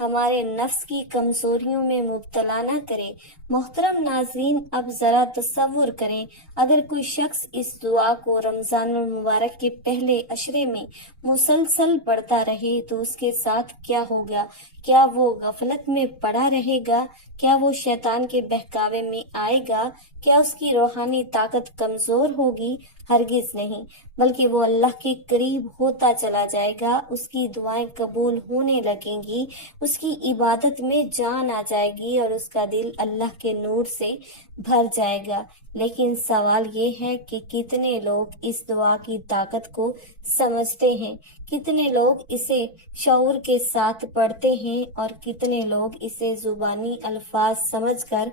ہمارے نفس کی کمزوریوں میں مبتلا نہ کرے۔ محترم ناظرین، اب ذرا تصور کریں، اگر کوئی شخص اس دعا کو رمضان المبارک کے پہلے عشرے میں مسلسل پڑھتا رہے تو اس کے ساتھ کیا ہوگا؟ کیا وہ غفلت میں پڑا رہے گا؟ کیا وہ شیطان کے بہکاوے میں آئے گا؟ کیا اس کی روحانی طاقت کمزور ہوگی؟ ہرگز نہیں، بلکہ وہ اللہ کے قریب ہوتا چلا جائے گا، اس کی دعائیں قبول ہونے لگیں گی، اس کی عبادت میں جان آ جائے گی اور اس کا دل اللہ کے نور سے بھر جائے گا۔ لیکن سوال یہ ہے کہ کتنے لوگ اس دعا کی طاقت کو سمجھتے ہیں، کتنے لوگ اسے شعور کے ساتھ پڑھتے ہیں اور کتنے لوگ اسے زبانی الفاظ سمجھ کر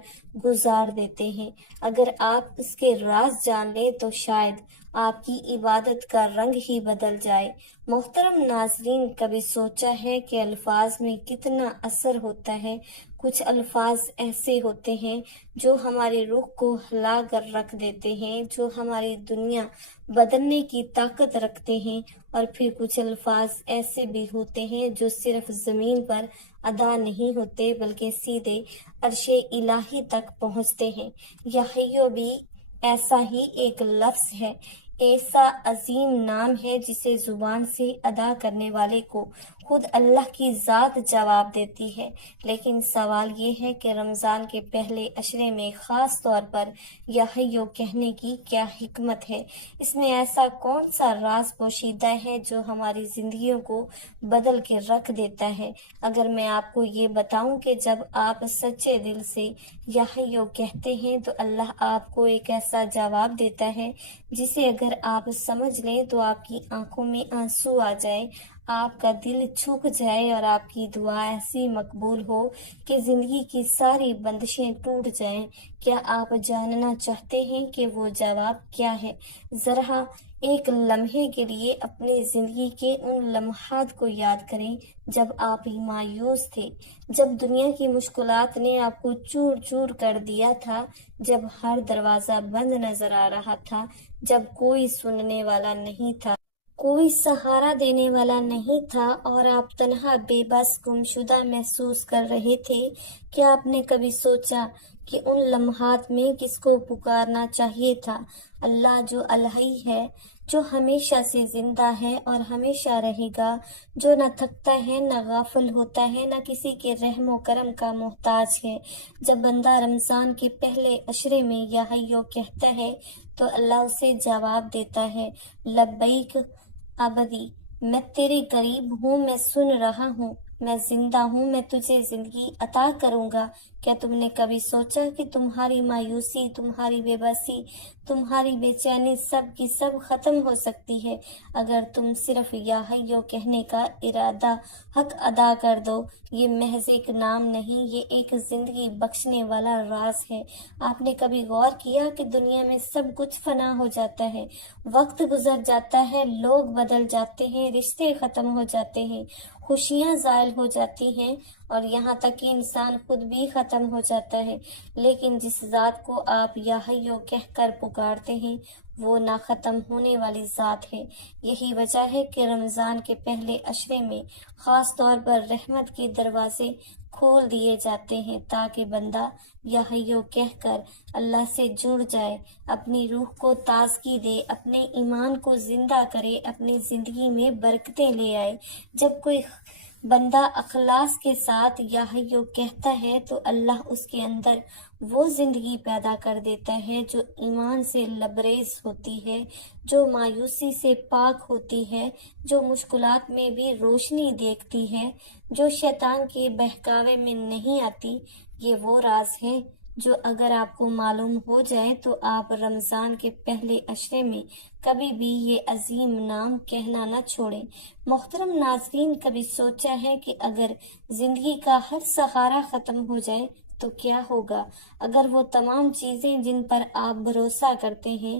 گزار دیتے ہیں۔ اگر آپ اس کے راز جان لیں تو شاید آپ کی عبادت کا رنگ ہی بدل جائے۔ محترم ناظرین، کبھی سوچا ہے کہ الفاظ میں کتنا اثر ہوتا ہے؟ کچھ الفاظ ایسے ہوتے ہیں جو ہماری روح کو ہلا کر رکھ دیتے ہیں، جو ہماری دنیا بدلنے کی طاقت رکھتے ہیں، اور پھر کچھ الفاظ ایسے بھی ہوتے ہیں جو صرف زمین پر ادا نہیں ہوتے بلکہ سیدھے عرش الہی تک پہنچتے ہیں۔ یحییٰ بھی ایسا ہی ایک لفظ ہے، ایسا عظیم نام ہے جسے زبان سے ادا کرنے والے کو خود اللہ کی ذات جواب دیتی ہے۔ لیکن سوال یہ ہے کہ رمضان کے پہلے عشرے میں خاص طور پر یحییٰ کہنے کی کیا حکمت ہے؟ اس میں ایسا کون سا راز پوشیدہ ہے جو ہماری زندگیوں کو بدل کے رکھ دیتا ہے؟ اگر میں آپ کو یہ بتاؤں کہ جب آپ سچے دل سے یحییٰ کہتے ہیں تو اللہ آپ کو ایک ایسا جواب دیتا ہے جسے اگر آپ سمجھ لیں تو آپ کی آنکھوں میں آنسو آ جائے، آپ کا دل جھک جائے اور آپ کی دعا ایسی مقبول ہو کہ زندگی کی ساری بندشیں ٹوٹ جائیں۔ کیا آپ جاننا چاہتے ہیں کہ وہ جواب کیا ہے؟ ذرا ایک لمحے کے لیے اپنی زندگی کے ان لمحات کو یاد کریں جب آپ مایوس تھے، جب دنیا کی مشکلات نے آپ کو چور چور کر دیا تھا، جب ہر دروازہ بند نظر آ رہا تھا، جب کوئی سننے والا نہیں تھا، کوئی سہارا دینے والا نہیں تھا اور آپ تنہا، بے بس، گمشدہ محسوس کر رہے تھے۔ کیا آپ نے کبھی سوچا کہ ان لمحات میں کس کو پکارنا چاہیے تھا؟ اللہ جو الحی ہے، جو ہمیشہ سے زندہ ہے اور ہمیشہ رہے گا، جو نہ تھکتا ہے، نہ غافل ہوتا ہے، نہ کسی کے رحم و کرم کا محتاج ہے۔ جب بندہ رمضان کے پہلے عشرے میں یحییٰ کہتا ہے تو اللہ اسے جواب دیتا ہے، لبیک عبدی، میں تیرے قریب ہوں، میں سن رہا ہوں، میں زندہ ہوں، میں تجھے زندگی عطا کروں گا۔ کیا تم نے کبھی سوچا کہ تمہاری مایوسی، تمہاری بے بسی، تمہاری بے چینی سب کی سب ختم ہو سکتی ہے اگر تم صرف یحییٰ کہنے کا ارادہ حق ادا کر دو؟ یہ محض ایک نام نہیں، یہ ایک زندگی بخشنے والا راز ہے۔ آپ نے کبھی غور کیا کہ دنیا میں سب کچھ فنا ہو جاتا ہے، وقت گزر جاتا ہے، لوگ بدل جاتے ہیں، رشتے ختم ہو جاتے ہیں، خوشیاں زائل ہو جاتی ہیں اور یہاں تک کہ انسان خود بھی ختم ہو جاتا ہے، لیکن جس ذات کو آپ یحییٰ کہہ کر پکارتے ہیں وہ نہ ختم ہونے والی ذات ہے۔ یہی وجہ ہے کہ رمضان کے پہلے عشرے میں خاص طور پر رحمت کے دروازے کھول دیے جاتے ہیں تاکہ بندہ یحییٰ کہہ کر اللہ سے جڑ جائے، اپنی روح کو تازگی دے، اپنے ایمان کو زندہ کرے، اپنی زندگی میں برکتیں لے آئے۔ جب کوئی بندہ اخلاص کے ساتھ یحییٰ کہتا ہے تو اللہ اس کے اندر وہ زندگی پیدا کر دیتا ہے جو ایمان سے لبریز ہوتی ہے، جو مایوسی سے پاک ہوتی ہے، جو مشکلات میں بھی روشنی دیکھتی ہے، جو شیطان کے بہکاوے میں نہیں آتی۔ یہ وہ راز ہے جو اگر آپ کو معلوم ہو جائے تو آپ رمضان کے پہلے عشرے میں کبھی بھی یہ عظیم نام کہنا نہ چھوڑیں۔ محترم ناظرین، کبھی سوچا ہے کہ اگر زندگی کا ہر سہارا ختم ہو جائے تو کیا ہوگا؟ اگر وہ تمام چیزیں جن پر آپ بھروسہ کرتے ہیں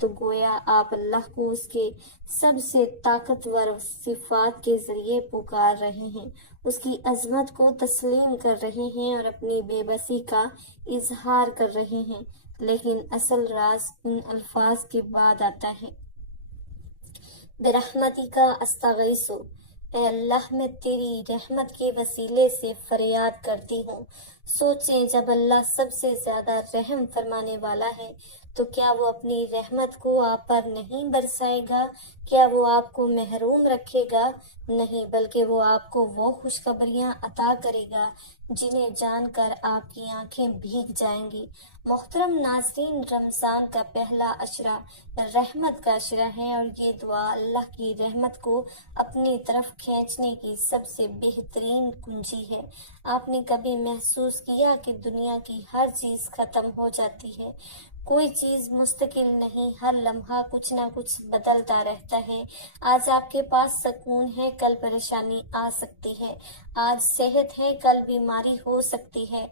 تو گویا آپ اللہ کو اس کے سب سے طاقتور صفات کے ذریعے پکار رہے ہیں، اس کی عظمت کو تسلیم کر رہے ہیں اور اپنی بے بسی کا اظہار کر رہے ہیں، لیکن اصل راز ان الفاظ کے بعد آتا ہے۔ برحمتی کا استغیثو، اے اللہ میں تیری رحمت کے وسیلے سے فریاد کرتی ہوں۔ سوچیں جب اللہ سب سے زیادہ رحم فرمانے والا ہے تو کیا وہ اپنی رحمت کو آپ پر نہیں برسائے گا؟ کیا وہ آپ کو محروم رکھے گا؟ نہیں، بلکہ وہ آپ کو وہ خوشخبریاں عطا کرے گا جنہیں جان کر آپ کی آنکھیں بھیگ جائیں گی۔ محترم ناظرین، رمضان کا پہلا عشرہ رحمت کا عشرہ ہے اور یہ دعا اللہ کی رحمت کو اپنی طرف کھینچنے کی سب سے بہترین کنجی ہے۔ آپ نے کبھی محسوس کیا کہ دنیا کی ہر چیز ختم ہو جاتی ہے؟ کوئی چیز مستقل نہیں، ہر لمحہ کچھ نہ کچھ بدلتا رہتا ہے۔ آج آپ کے پاس سکون ہے، کل پریشانی آ سکتی ہے۔ آج صحت ہے، کل بیماری ہو سکتی ہے۔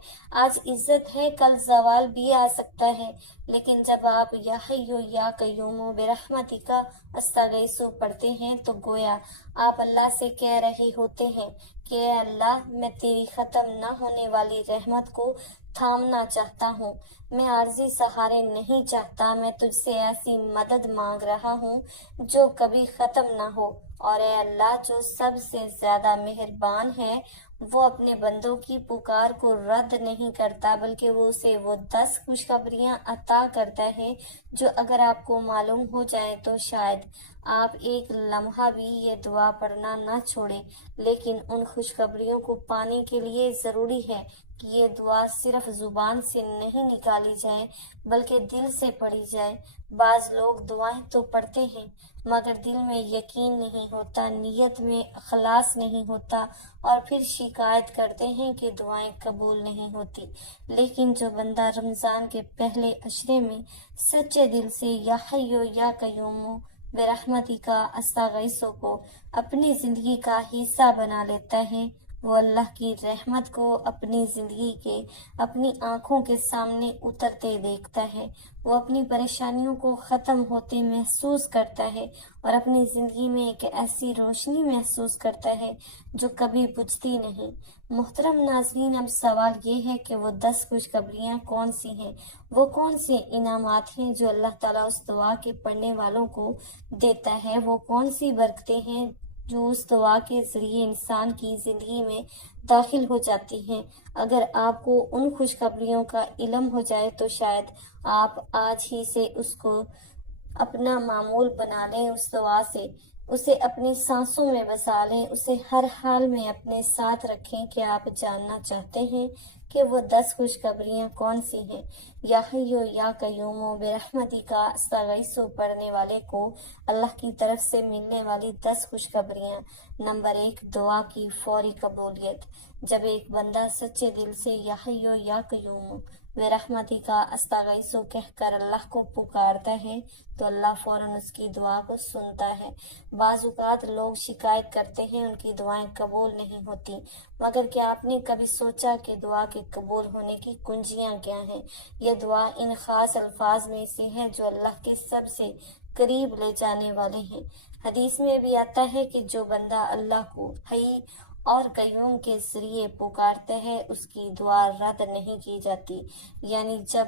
آج عزت ہے، کل زوال بھی آ سکتا ہے۔ لیکن جب آپ یا حیو یا قیوم برحمتک استغیثو پڑھتے ہیں تو گویا آپ اللہ سے کہہ رہے ہوتے ہیں کہ اے اللہ، میں تیری ختم نہ ہونے والی رحمت کو تھامنا چاہتا ہوں۔ میں عارضی سہارے نہیں چاہتا، میں تجھ سے ایسی مدد مانگ رہا ہوں جو کبھی ختم نہ ہو۔ اور اے اللہ جو سب سے زیادہ مہربان ہے، وہ اپنے بندوں کی پکار کو رد نہیں کرتا بلکہ وہ اسے وہ 10 خوشخبریاں عطا کرتا ہے جو اگر آپ کو معلوم ہو جائیں تو شاید آپ ایک لمحہ بھی یہ دعا پڑھنا نہ چھوڑیں۔ لیکن ان خوشخبریوں کو پانے کے لیے ضروری ہے کہ یہ دعا صرف زبان سے نہیں نکالی جائے بلکہ دل سے پڑھی جائے۔ بعض لوگ دعائیں تو پڑھتے ہیں مگر دل میں یقین نہیں ہوتا، نیت میں اخلاص نہیں ہوتا اور پھر شکایت کرتے ہیں کہ دعائیں قبول نہیں ہوتی۔ لیکن جو بندہ رمضان کے پہلے عشرے میں سچے دل سے یا حیو یا قیوم برحمتک استغیثو کو اپنی زندگی کا حصہ بنا لیتا ہے، وہ اللہ کی رحمت کو اپنی زندگی کے اپنی آنکھوں کے سامنے اترتے دیکھتا ہے۔ وہ اپنی پریشانیوں کو ختم ہوتے محسوس کرتا ہے اور اپنی زندگی میں ایک ایسی روشنی محسوس کرتا ہے جو کبھی بجھتی نہیں۔ محترم ناظرین، اب سوال یہ ہے کہ وہ 10 خوشخبریاں کون سی ہیں؟ وہ کون سے انعامات ہیں جو اللہ تعالیٰ اس دعا کے پڑھنے والوں کو دیتا ہے؟ وہ کون سی برکتیں ہیں جو اس دعا کے ذریعے انسان کی زندگی میں داخل ہو جاتی ہیں؟ اگر آپ کو ان خوشخبریوں کا علم ہو جائے تو شاید آپ آج ہی سے اس کو اپنا معمول بنا لیں، اس دعا سے اسے اپنی سانسوں میں بسا لیں، اسے ہر حال میں اپنے ساتھ رکھیں کہ آپ جاننا چاہتے ہیں کہ وہ 10 خوشخبریاں کون سی ہیں۔ یا حیو یا قیوم برحمتک استغیثو پڑھنے والے کو اللہ کی طرف سے ملنے والی 10 خوشخبریاں۔ نمبر 1، دعا کی فوری قبولیت۔ جب ایک بندہ سچے دل سے یا حیو یا قیوم برحمتک استغیثو کہہ کر اللہ کو پکارتا ہے تو اللہ فوراً اس کی دعا کو سنتا ہے۔ بعض اوقات لوگ شکایت کرتے ہیں ان کی دعائیں قبول نہیں ہوتی، مگر کیا آپ نے کبھی سوچا کہ دعا کے قبول ہونے کی کنجیاں کیا ہیں؟ یہ دعا ان خاص الفاظ میں سے ہے جو اللہ کے سب سے قریب لے جانے والے ہیں۔ حدیث میں بھی آتا ہے کہ جو بندہ اللہ کو حی اور قیوم کے ذریعے پکارتا ہے اس کی دعا رد نہیں کی جاتی۔ یعنی جب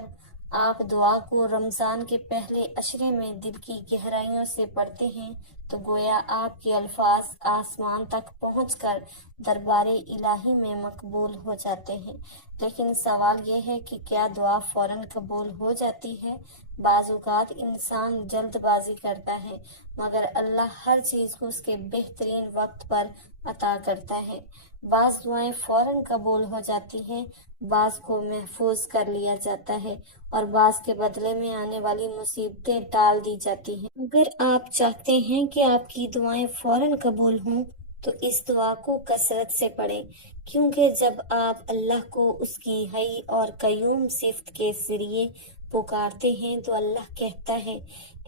آپ دعا کو رمضان کے پہلے عشرے میں دل کی گہرائیوں سے پڑھتے ہیں تو گویا آپ کے الفاظ آسمان تک پہنچ کر دربار الہی میں مقبول ہو جاتے ہیں۔ لیکن سوال یہ ہے کہ کیا دعا فوراً قبول ہو جاتی ہے؟ بعض اوقات انسان جلد بازی کرتا ہے مگر اللہ ہر چیز کو اس کے بہترین وقت پر عطا کرتا ہے۔ بعض دعائیں فوراً قبول ہو جاتی ہیں، بعض کو محفوظ کر لیا جاتا ہے اور بعض کے بدلے میں آنے والی مصیبتیں ٹال دی جاتی ہیں۔ اگر آپ چاہتے ہیں کہ آپ کی دعائیں فوراً قبول ہوں تو اس دعا کو کثرت سے پڑھیں، کیونکہ جب آپ اللہ کو اس کی حی اور قیوم صفت کے ذریعے پکارتے ہیں تو اللہ کہتا ہے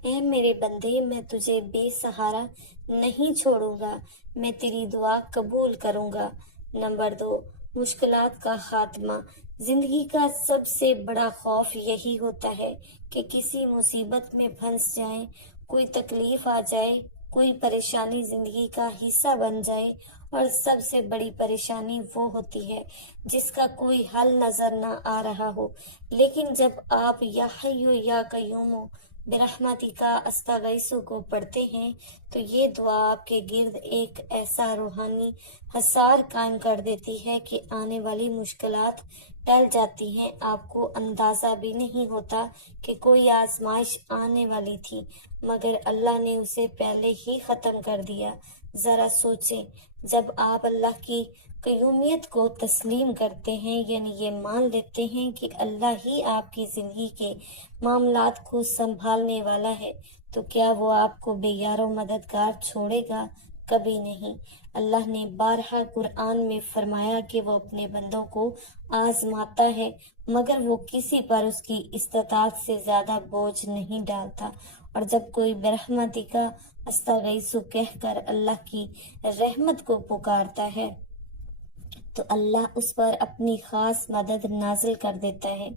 اے میرے بندے، میں تجھے بے سہارا نہیں چھوڑوں گا، میں تیری دعا قبول کروں گا۔ نمبر 2، مشکلات کا خاتمہ۔ زندگی کا سب سے بڑا خوف یہی ہوتا ہے کہ کسی مصیبت میں پھنس جائیں، کوئی تکلیف آ جائے، کوئی پریشانی زندگی کا حصہ بن جائے، اور سب سے بڑی پریشانی وہ ہوتی ہے جس کا کوئی حل نظر نہ آ رہا ہو۔ لیکن جب آپ یا حیو یا قیوم برحمتک استغیث کو پڑھتے ہیں تو یہ دعا آپ کے گرد ایک ایسا روحانی حصار قائم کر دیتی ہے کہ آنے والی مشکلات ٹل جاتی ہیں۔ آپ کو اندازہ بھی نہیں ہوتا کہ کوئی آزمائش آنے والی تھی، مگر اللہ نے اسے پہلے ہی ختم کر دیا۔ ذرا سوچیں، جب آپ اللہ کی قیومیت کو تسلیم کرتے ہیں، یعنی یہ مان لیتے ہیں کہ اللہ ہی آپ کی زندگی کے معاملات کو سنبھالنے والا ہے، تو کیا وہ آپ کو بے یار و مددگار چھوڑے گا؟ کبھی نہیں۔ اللہ نے بارہا قرآن میں فرمایا کہ وہ اپنے بندوں کو آزماتا ہے، مگر وہ کسی پر اس کی استطاعت سے زیادہ بوجھ نہیں ڈالتا۔ اور جب کوئی برحمتک استغیث کہہ کر اللہ کی رحمت کو پکارتا ہے تو اللہ اس پر اپنی خاص مدد نازل کر دیتا ہے۔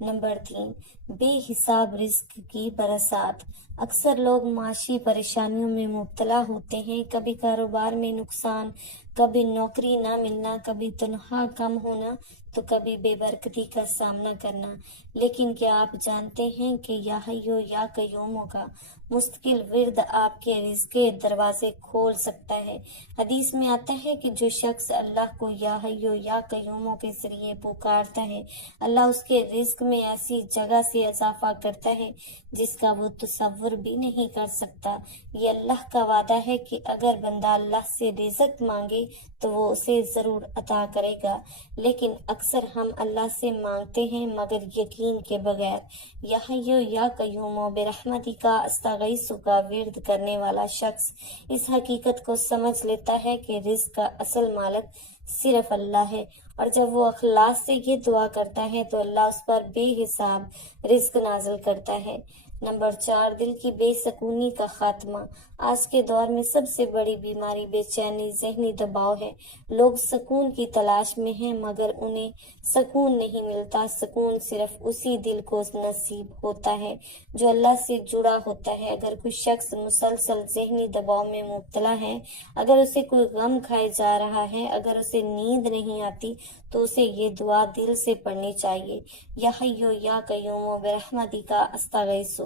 نمبر 3، بے حساب رزق کی برسات۔ اکثر لوگ معاشی پریشانیوں میں مبتلا ہوتے ہیں، کبھی کاروبار میں نقصان، کبھی نوکری نہ ملنا، کبھی تنخواہ کم ہونا، تو کبھی بے برکتی کا سامنا کرنا۔ لیکن کیا آپ جانتے ہیں کہ یا حیو یا قیوم کا مستقل ورد آپ کے رزق کے دروازے کھول سکتا ہے؟ حدیث میں آتا ہے کہ جو شخص اللہ کو یا حیو یا قیوم کے ذریعے پکارتا ہے، اللہ اس کے رزق میں ایسی جگہ سے اضافہ کرتا ہے جس کا وہ تصور بھی نہیں کر سکتا۔ یہ اللہ کا وعدہ ہے کہ اگر بندہ اللہ سے رزق مانگے تو وہ اسے ضرور عطا کرے گا۔ لیکن اکثر ہم اللہ سے مانگتے ہیں مگر یقین کے بغیر۔ یا حیو یا قیوم برحمتک استغیث کا ورد کرنے والا شخص اس حقیقت کو سمجھ لیتا ہے کہ رزق کا اصل مالک صرف اللہ ہے، اور جب وہ اخلاص سے یہ دعا کرتا ہے تو اللہ اس پر بے حساب رزق نازل کرتا ہے۔ نمبر 4، دل کی بے سکونی کا خاتمہ۔ آج کے دور میں سب سے بڑی بیماری بے چینی، ذہنی دباؤ ہے۔ لوگ سکون کی تلاش میں ہیں مگر انہیں سکون نہیں ملتا۔ سکون صرف اسی دل کو نصیب ہوتا ہے جو اللہ سے جڑا ہوتا ہے۔ اگر کوئی شخص مسلسل ذہنی دباؤ میں مبتلا ہے، اگر اسے کوئی غم کھائے جا رہا ہے، اگر اسے نیند نہیں آتی، تو اسے یہ دعا دل سے پڑھنی چاہیے۔ یا حیو یا قیوم برحمتک استغیث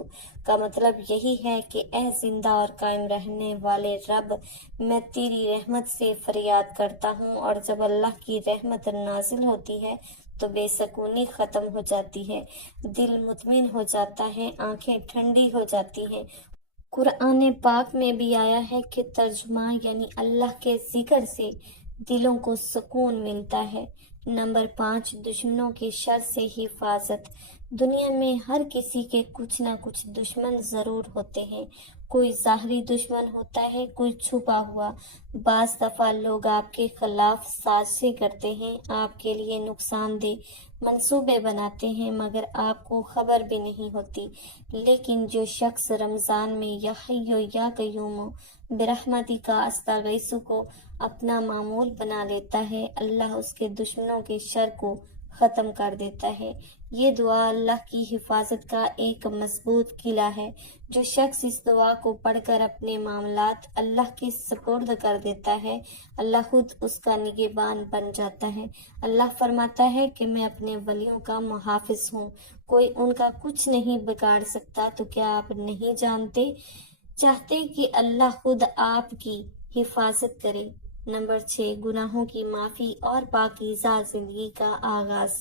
کا مطلب یہی ہے کہ اے زندہ اور قائم رہنے والے رب، میں تیری رحمت سے فریاد کرتا ہوں، اور جب اللہ کی رحمت نازل ہوتی ہے تو بے سکونی ختم ہو جاتی ہے، دل مطمئن ہو جاتا ہے، آنکھیں ٹھنڈی ہو جاتی ہیں۔ قرآن پاک میں بھی آیا ہے کہ ترجمہ یعنی اللہ کے ذکر سے دلوں کو سکون ملتا ہے۔ نمبر 5، دشمنوں کے شر سے حفاظت۔ دنیا میں ہر کسی کے کچھ نہ کچھ دشمن ضرور ہوتے ہیں۔ کوئی ظاہری دشمن ہوتا ہے، کوئی چھپا ہوا۔ بعض دفعہ لوگ آپ کے خلاف سازشیں کرتے ہیں، آپ کے لیے نقصان دہ منصوبے بناتے ہیں، مگر آپ کو خبر بھی نہیں ہوتی۔ لیکن جو شخص رمضان میں یا حیو یا قیوم برحمتک استغیث کو اپنا معمول بنا لیتا ہے، اللہ اس کے دشمنوں کے شر کو ختم کر دیتا ہے۔ یہ دعا اللہ کی حفاظت کا ایک مضبوط قلعہ ہے۔ جو شخص اس دعا کو پڑھ کر اپنے معاملات اللہ کے سپرد کر دیتا ہے، اللہ خود اس کا نگہبان بن جاتا ہے۔ اللہ فرماتا ہے کہ میں اپنے ولیوں کا محافظ ہوں، کوئی ان کا کچھ نہیں بگاڑ سکتا۔ تو کیا آپ نہیں چاہتے کہ اللہ خود آپ کی حفاظت کرے؟ نمبر 6، گناہوں کی معافی اور پاکیزہ زندگی کا آغاز۔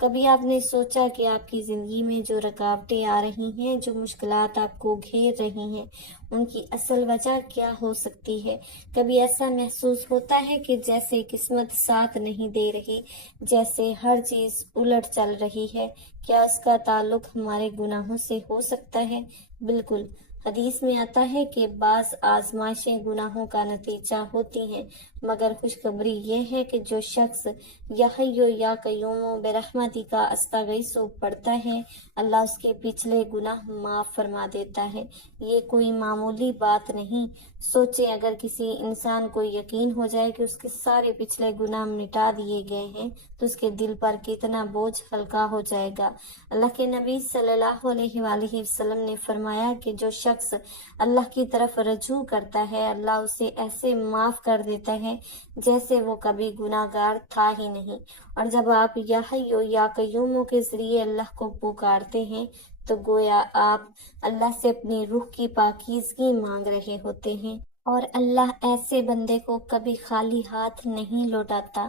کبھی آپ نے سوچا کہ آپ کی زندگی میں جو رکاوٹیں آ رہی ہیں، جو مشکلات آپ کو گھیر رہی ہیں، ان کی اصل وجہ کیا ہو سکتی ہے؟ کبھی ایسا محسوس ہوتا ہے کہ جیسے قسمت ساتھ نہیں دے رہی، جیسے ہر چیز الٹ چل رہی ہے۔ کیا اس کا تعلق ہمارے گناہوں سے ہو سکتا ہے؟ بالکل۔ حدیث میں آتا ہے کہ بعض آزمائشیں گناہوں کا نتیجہ ہوتی ہیں، مگر خوشخبری یہ ہے کہ جو شخص یا حیو یا قیوم برحمتی کا استغیثو پڑھتا ہے، اللہ اس کے پچھلے گناہ معاف فرما دیتا ہے۔ یہ کوئی معمولی بات نہیں۔ سوچیں اگر کسی انسان کو یقین ہو جائے کہ اس کے سارے پچھلے گناہ مٹا دیے گئے ہیں تو اس کے دل پر کتنا بوجھ ہلکا ہو جائے گا۔ اللہ کے نبی صلی اللہ علیہ وآلہ وسلم نے فرمایا کہ جو شخص اللہ کی طرف رجوع کرتا ہے، اللہ اسے ایسے معاف کر دیتا ہے جیسے وہ کبھی گناہ گار تھا ہی نہیں۔ اور جب آپ یا حیو یا قیوم کے ذریعے اللہ کو پکارتے ہیں تو گویا آپ اللہ سے اپنی روح کی پاکیزگی مانگ رہے ہوتے ہیں، اور اللہ ایسے بندے کو کبھی خالی ہاتھ نہیں لوٹاتا۔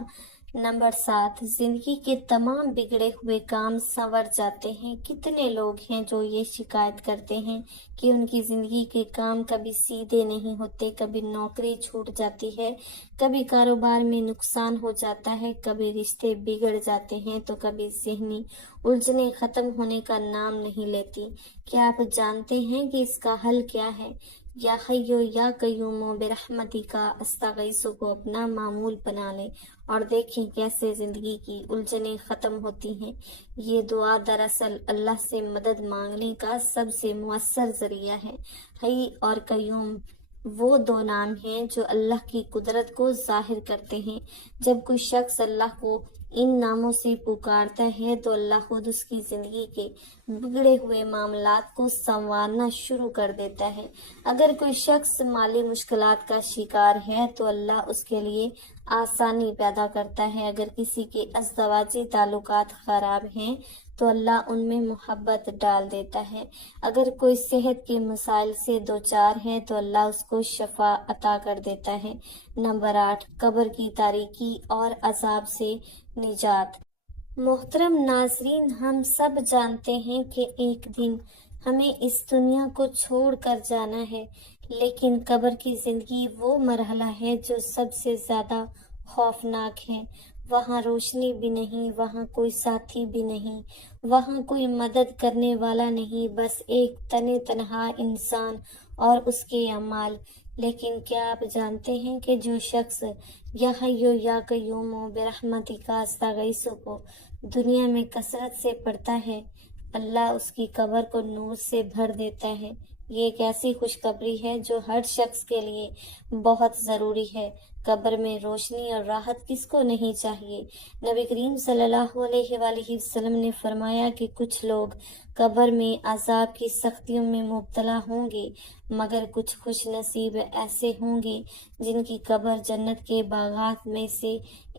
نمبر 7، زندگی کے تمام بگڑے ہوئے کام سنور جاتے ہیں۔ کتنے لوگ ہیں جو یہ شکایت کرتے ہیں کہ ان کی زندگی کے کام کبھی سیدھے نہیں ہوتے، کبھی نوکری چھوٹ جاتی ہے، کبھی کاروبار میں نقصان ہو جاتا ہے، کبھی رشتے بگڑ جاتے ہیں تو کبھی ذہنی الجھنیں ختم ہونے کا نام نہیں لیتی۔ کیا آپ جانتے ہیں کہ اس کا حل کیا ہے؟ یا حیو یا قیوم برحمتی کا استغیثو کو اپنا معمول بنا لیں اور دیکھیں کیسے زندگی کی الجھنیں ختم ہوتی ہیں۔ یہ دعا دراصل اللہ سے مدد مانگنے کا سب سے مؤثر ذریعہ ہے۔ حی اور قیوم وہ دو نام ہیں جو اللہ کی قدرت کو ظاہر کرتے ہیں۔ جب کوئی شخص اللہ کو ان ناموں سے پکارتا ہے تو اللہ خود اس کی زندگی کے بگڑے ہوئے معاملات کو سنوارنا شروع کر دیتا ہے۔ اگر کوئی شخص مالی مشکلات کا شکار ہے تو اللہ اس کے لیے آسانی پیدا کرتا ہے۔ اگر کسی کے ازدواجی تعلقات خراب ہیں تو اللہ ان میں محبت ڈال دیتا ہے۔ اگر کوئی صحت کے مسائل سے دوچار ہے تو اللہ اس کو شفا عطا کر دیتا ہے۔ نمبر 8، قبر کی تاریکی اور عذاب سے نجات۔ محترم ناظرین، ہم سب جانتے ہیں کہ ایک دن ہمیں اس دنیا کو چھوڑ کر جانا ہے، لیکن قبر کی زندگی وہ مرحلہ ہے جو سب سے زیادہ خوفناک ہے۔ وہاں روشنی بھی نہیں، وہاں کوئی ساتھی بھی نہیں، وہاں کوئی مدد کرنے والا نہیں، بس ایک تنہا انسان اور اس کے اعمال۔ لیکن کیا آپ جانتے ہیں کہ جو شخص یا حیو یا قیوم برحمتی کا استغیثو کو دنیا میں کثرت سے پڑھتا ہے، اللہ اس کی قبر کو نور سے بھر دیتا ہے۔ یہ ایک ایسی خوشخبری ہے جو ہر شخص کے لیے بہت ضروری ہے۔ قبر میں روشنی اور راحت کس کو نہیں چاہیے؟ نبی کریم صلی اللہ علیہ وآلہ وسلم نے فرمایا کہ کچھ لوگ قبر میں عذاب کی سختیوں میں مبتلا ہوں گے، مگر کچھ خوش نصیب ایسے ہوں گے جن کی قبر جنت کے باغات میں سے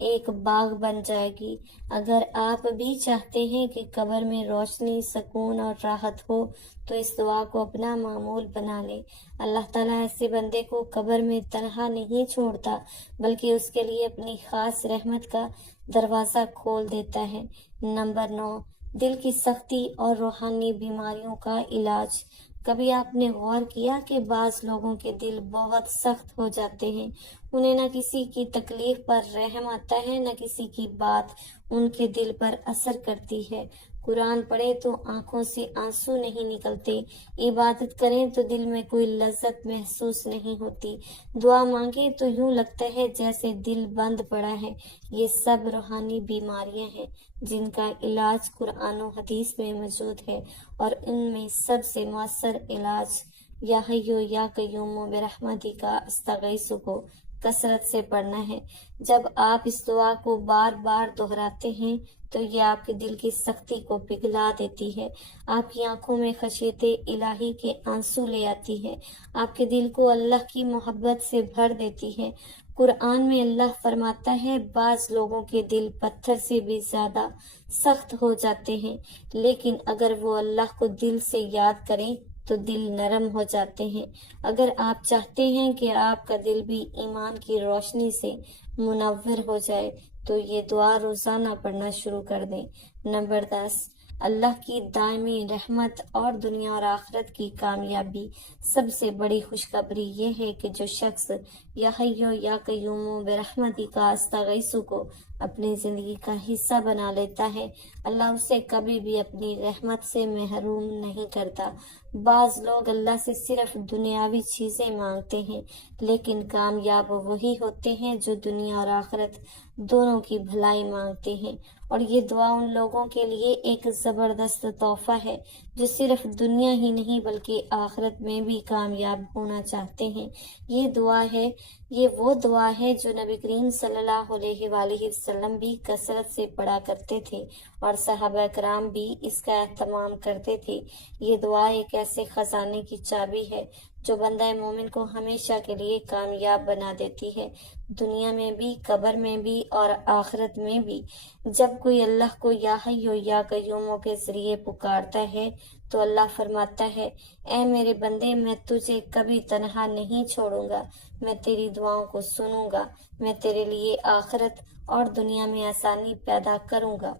ایک باغ بن جائے گی۔ اگر آپ بھی چاہتے ہیں کہ قبر میں روشنی، سکون اور راحت ہو تو اس دعا کو اپنا معمول بنا لیں۔ اللہ تعالیٰ ایسے بندے کو قبر میں تنہا نہیں چھوڑتا، بلکہ اس کے لیے اپنی خاص رحمت کا دروازہ کھول دیتا ہے۔ نمبر 9، دل کی سختی اور روحانی بیماریوں کا علاج۔ کبھی آپ نے غور کیا کہ بعض لوگوں کے دل بہت سخت ہو جاتے ہیں؟ انہیں نہ کسی کی تکلیف پر رحم آتا ہے، نہ کسی کی بات ان کے دل پر اثر کرتی ہے۔ قرآن پڑھے تو آنکھوں سے آنسو نہیں نکلتے، عبادت کریں تو دل میں کوئی لذت محسوس نہیں ہوتی، دعا مانگے تو یوں لگتا ہے جیسے دل بند پڑا ہے۔ یہ سب روحانی بیماریاں ہیں جن کا علاج قرآن و حدیث میں موجود ہے، اور ان میں سب سے مؤثر علاج یا حیو یا قیوم برحمتی کا استغیثو کو کثرت سے پڑھنا ہے۔ جب آپ اس دعا کو بار بار دہراتے ہیں تو یہ آپ کے دل کی سختی کو پگھلا دیتی ہے، آپ کی آنکھوں میں خشیت الہی کے آنسو لے آتی ہے، آپ کے دل کو اللہ کی محبت سے بھر دیتی ہے۔ قرآن میں اللہ فرماتا ہے بعض لوگوں کے دل پتھر سے بھی زیادہ سخت ہو جاتے ہیں، لیکن اگر وہ اللہ کو دل سے یاد کریں تو دل نرم ہو جاتے ہیں۔ اگر آپ چاہتے ہیں کہ آپ کا دل بھی ایمان کی روشنی سے منور ہو جائے تو یہ دعا روزانہ پڑھنا شروع کر دیں۔ نمبر 10، اللہ کی دائمی رحمت اور دنیا اور آخرت کی کامیابی۔ سب سے بڑی خوشخبری یہ ہے کہ جو شخص یا حیو یا قیوم برحمتی کا استغیثو کو اپنی زندگی کا حصہ بنا لیتا ہے، اللہ اسے کبھی بھی اپنی رحمت سے محروم نہیں کرتا، بعض لوگ اللہ سے صرف دنیاوی چیزیں مانگتے ہیں، لیکن کامیاب وہی ہوتے ہیں جو دنیا اور آخرت دونوں کی بھلائی مانگتے ہیں۔ اور یہ دعا ان لوگوں کے لیے ایک زبردست تحفہ ہے جو صرف دنیا ہی نہیں بلکہ آخرت میں بھی کامیاب ہونا چاہتے ہیں۔ یہ وہ دعا ہے جو نبی کریم صلی اللہ علیہ وآلہ وسلم بھی کثرت سے پڑھا کرتے تھے اور صحابہ کرام بھی اس کا اہتمام کرتے تھے۔ یہ دعا ایک ایسے خزانے کی چابی ہے جو بندہ مومن کو ہمیشہ کے لیے کامیاب بنا دیتی ہے، دنیا میں بھی، قبر میں بھی اور آخرت میں بھی۔ جب کوئی اللہ کو یا حی و یا قیوم کے ذریعے پکارتا ہے تو اللہ فرماتا ہے، اے میرے بندے، میں تجھے کبھی تنہا نہیں چھوڑوں گا، میں تیری دعاؤں کو سنوں گا، میں تیرے لیے آخرت اور دنیا میں آسانی پیدا کروں گا۔